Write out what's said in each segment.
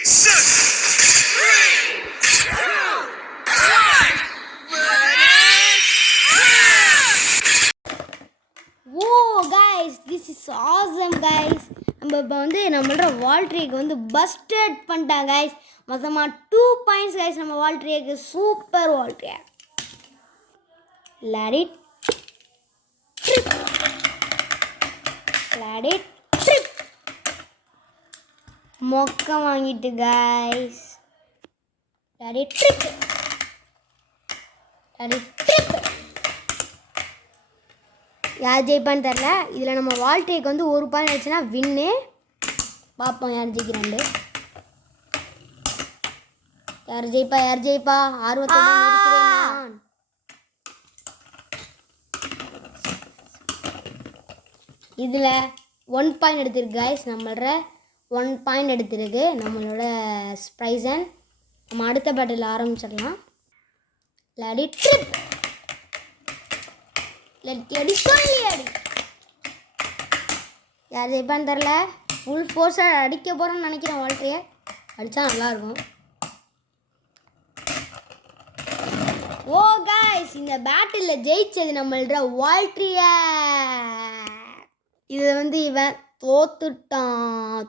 Whoa guys, this is awesome guys. நம்ம இப்போ வந்து நம்மளோட வால்ட்ரேக்கு வந்து பஸ்டட் பண்ணிட்டாங்க guys. மொத்தமாக 2 points guys நம்ம வால்ட்ரேக்கு. Super வால்ட்ரே. Let it trip. Let it trip. மொக்க வாங்கிட்டு guys. Let it trip. Let it trip. யார் ஜெயிப்பான்னு தெரில. இதில் நம்ம வால்ட்ரேக்கு வந்து 1 பாயிண்ட் ஆச்சுன்னா வின்னு. பார்ப்போம் யார் ஜெயிக்கிறாண்டு. யார் ஜெயிப்பா ஆர்வத்தோட இருக்கிறேன். இதில் 1 பாயிண்ட் எடுத்திருக்கு கைஸ். நம்மளோட 1 பாயிண்ட் எடுத்திருக்கு நம்மளோட ஸ்ப்ரைசன். நம்ம அடுத்த பேட்டில் ஆரம்பிச்சிடலாம். Lady trip. அடி சொல்லி அடி. யார் ஜெயிப்பான்னு தெரில. ஃபுல் ஃபோர்ஸாக அடிக்க போகிறோன்னு நினைக்கிறேன். வால்ட்ரையை அடித்தா நல்லாயிருக்கும். ஓ கைஸ், இந்த பேட்டில் ஜெயிச்சது நம்மளோட வால்ட்ரியா. இது வந்து இவன்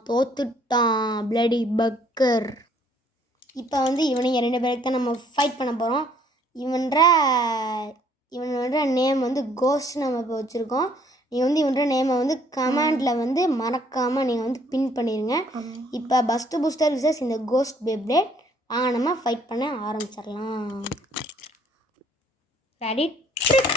தோத்துட்டான் பிளடி பக்கர். இப்போ வந்து இவனுங்க 2 பேருக்கு தான் நம்ம ஃபைட் பண்ண போகிறோம். இவனோட நேம் வந்து கோஸ்ட் நம்ம இப்போ வச்சுருக்கோம். நீங்கள் வந்து இவனோட நேமை வந்து கமெண்டில் வந்து மறக்காமல் நீங்கள் வந்து பின் பண்ணிடுங்க. இப்போ பஸ்ட் பூஸ்டர் விசஸ் இந்த கோஸ்ட் பேப்ளேட். வாங்க நம்ம ஃபைட் பண்ண ஆரம்பிச்சிடலாம். Ready trip.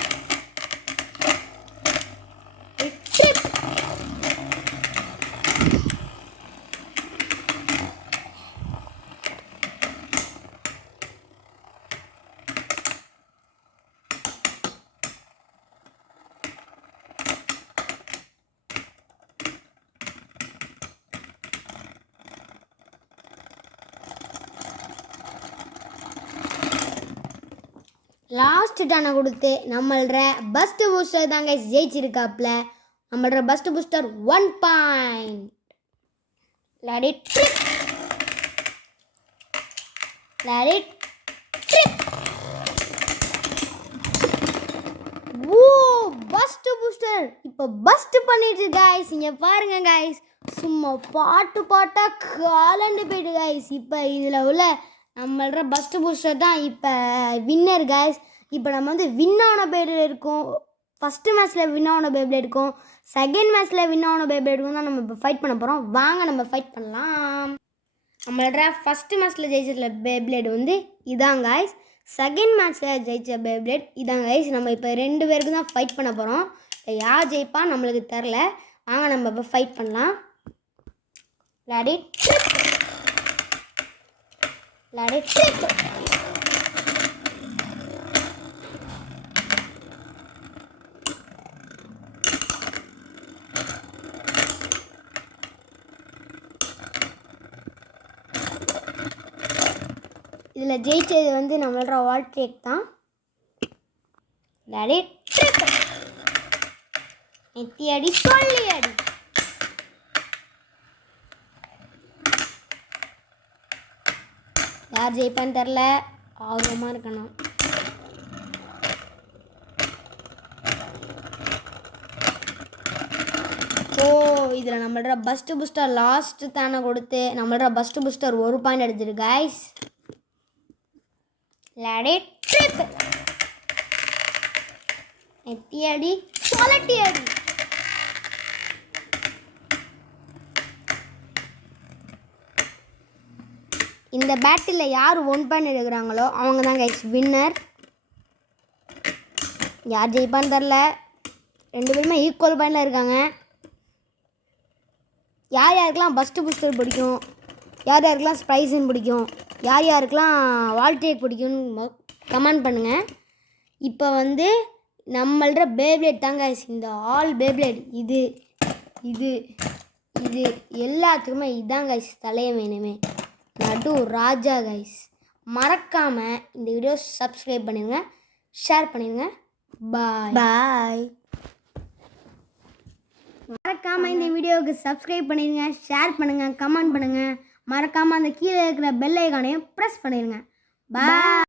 லாஸ்ட் டானை கொடுத்து நம்மளோட பஸ்ட் பூஸ்டர் தாங்க ஜெயிச்சிருக்காப்புல. நம்மளோட first booster 1 point. Let it trip. Let it trip. ஓ பஸ்ட் பூஸ்டர் இப்போ பஸ்ட் பண்ணிட்டு கைஸ். இங்கே பாருங்க கைஸ், சும்மா பாட்டா காலண்டு போயிட்டு கைஸ். இப்போ இதில் உள்ள நம்மளோட பஸ்ட் பூஸ்டர் தான் இப்போ வின்னர் கைஸ். இப்போ நம்ம வந்து வின்னான பேபிள் இருக்கும். ஃபஸ்ட்டு மேட்ச்சில் வின்னான பேபிள் இருக்கும். செகண்ட் மேட்ச்சில் வின்னான பேபிள் இருக்கும் தான் நம்ம இப்போ ஃபைட் பண்ண போகிறோம். வாங்க நம்ம ஃபைட் பண்ணலாம். நம்மளோட ஃபஸ்ட்டு மேட்ச்சில் ஜெயிச்ச பேபிளேட் வந்து இதான் கைஸ். செகண்ட் மேட்ச்சில் ஜெயிச்ச பேபிளேட் இதான் கைஸ். நம்ம இப்போ 2 பேருக்கு தான் ஃபைட் பண்ண போகிறோம். யார் ஜெயிப்பா நம்மளுக்கு தெரில. வாங்க நம்ம இப்போ ஃபைட் பண்ணலாம். Let it trip. Let it trip. இதில் ஜெயிச்சது வந்து நம்மளோட வால்ட்ரேக் தான். Let it trip. எத்தி அடி சொல்லி அடி. யார் ஜெயிப்பான்னு தெரில. ஆர்வமாக இருக்கணும். ஸோ இதில் நம்மளோட பஸ்ட் பூஸ்டர் லாஸ்ட்டு தானே கொடுத்து நம்மளோட பஸ்ட் பூஸ்டர் 1 பாயிண்ட் எடுத்துரு கைஸ். Let it trip. எத்தி அடி சொலட்டி அடி. இந்த பேட்டில் யார் 1 பாயிண்ட் எடுக்கிறாங்களோ அவங்க தான் கைஸ் வின்னர். யார் ஜெயிப்பான்னு தெரில. 2 பேருமே ஈக்குவல் பாயிண்டில் இருக்காங்க. யார் யாருக்கெல்லாம் பஸ்ட்டு பூஸ்டர் பிடிக்கும், யார் யாருக்கெல்லாம் ஸ்ப்ரைசன் பிடிக்கும், யார் யாருக்கெல்லாம் வால்ட்ரேக் பிடிக்கும்னு கமெண்ட் பண்ணுங்கள். இப்போ வந்து நம்மளோட பேப்ளேட் தாங்க இந்த ஆல் பேப்ளேட். இது இது இது எல்லாத்துக்குமே இதான் கைஸ் தலையை வேணுமே. நடு ராஜா கைஸ். மறக்காமல் இந்த வீடியோ சப்ஸ்கிரைப் பண்ணிடுங்க, ஷேர் பண்ணிடுங்க. பாய். மறக்காமல் இந்த வீடியோவுக்கு சப்ஸ்கிரைப் பண்ணிடுங்க, ஷேர் பண்ணுங்கள், கமெண்ட் பண்ணுங்கள். மறக்காமல் அந்த கீழே இருக்கிற பெல் ஐக்கானையும் ப்ரெஸ் பண்ணிடுங்க. பாய்.